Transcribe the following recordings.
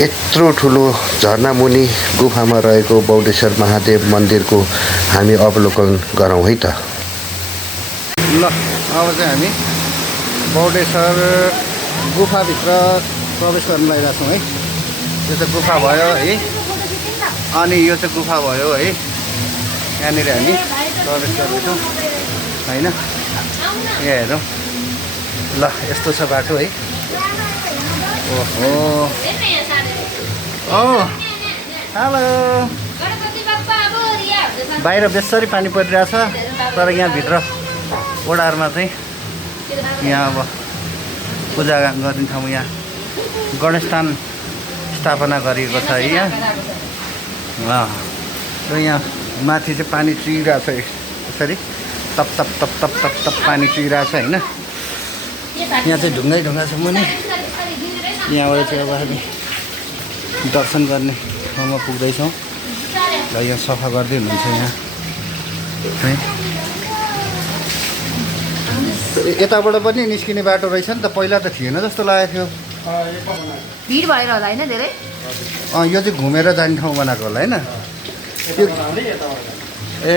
यत्रो ठुलो झरनामुनि गुफामा रहेको बौडेश्वर महादेव मन्दिरको हामी अवलोकन गरौँ है त। ल अब चाहिँ हामी बौडेश्वर गुफाभित्र प्रवेश गर्न लागिरहेको छौँ है। यो चाहिँ गुफा भयो है, अनि यो चाहिँ गुफा भयो है। यहाँनिर हामी प्रवेश गर्दैछौँ होइन। यहाँ हेरौँ ल, यस्तो छ बाटो है। ओहो, ओ हेलो। बाहिर बेसरी पानी परिरहेछ, तर यहाँभित्र ओडारमा चाहिँ यहाँ अब पूजा गर्ने ठाउँ, यहाँ गणेशस्थान स्थापना गरिएको छ है यहाँ। र यहाँ माथि चाहिँ पानी चुहिरहेछ यसरी, तप तप तप तप तप तप पानी चुहिरहेछ होइन। यहाँ चाहिँ ढुङ्गै ढुङ्गा छ मुनि। यहाँबाट चाहिँ अब हामी दर्शन गर्ने ठाउँमा पुग्दैछौँ र यहाँ सफा गर्दै हुनुहुन्छ यहाँ है। यताबाट पनि निस्किने बाटो रहेछ नि त, पहिला त थिएन जस्तो लागेको थियो। भिड भएर होला होइन धेरै। यो चाहिँ घुमेर जाने ठाउँ बनाएको होला होइन। ए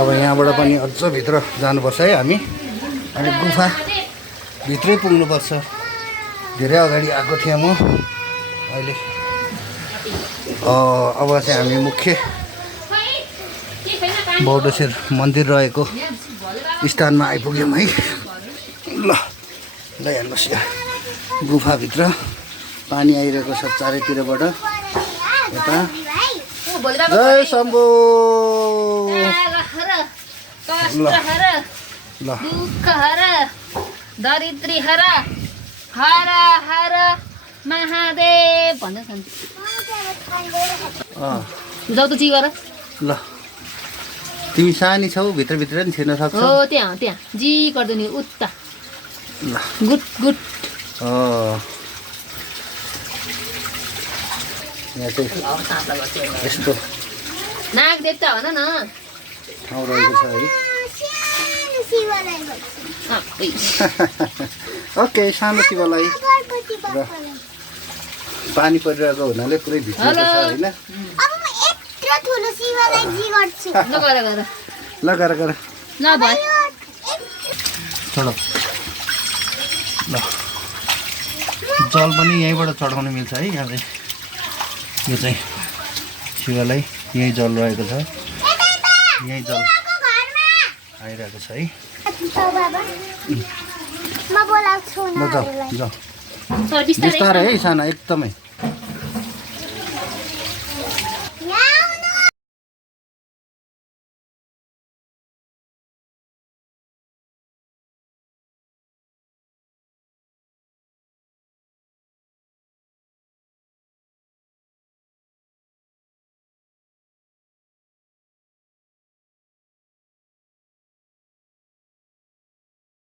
अब यहाँबाट पनि अझ भित्र जानुपर्छ है हामी। अनि गुफा भित्रै पुग्नुपर्छ। धेरै अगाडि आएको थिएँ म अहिले। अब चाहिँ हामी मुख्य बौडेश्वर मन्दिर रहेको स्थानमा आइपुग्यौँ है। ल ल हेर्नुहोस्, यहाँ गुफाभित्र पानी आइरहेको छ चारैतिरबाट। यता जय शम्भो। ल दरिद्री हर हर हर महादेव भन्छ जाऊ त जी गर। ल तिमी सानी छौ, भित्रभित्र नि छिर्न सक्छौ। हो त्यहाँ त्यहाँ जी गर्दै नि उता। ल गुड गुड। यहाँ चाहिँ यस्तो नाग देवता भन न। ठाउँ रहेको छ है। ओके, सानो शिवालय र पानी परिरहेको हुनाले पुरै भित्र छ होइन। ल गर गर चढ। ल जल पनि यहीँबाट चढाउन मिल्छ है। यहाँ चाहिँ यो चाहिँ शिवालय, यहीँ जल रहेको छ, यहीँ जल आइरहेको छ है। ल जाऊ जाऊ, बिस्तारै है साना एकदमै।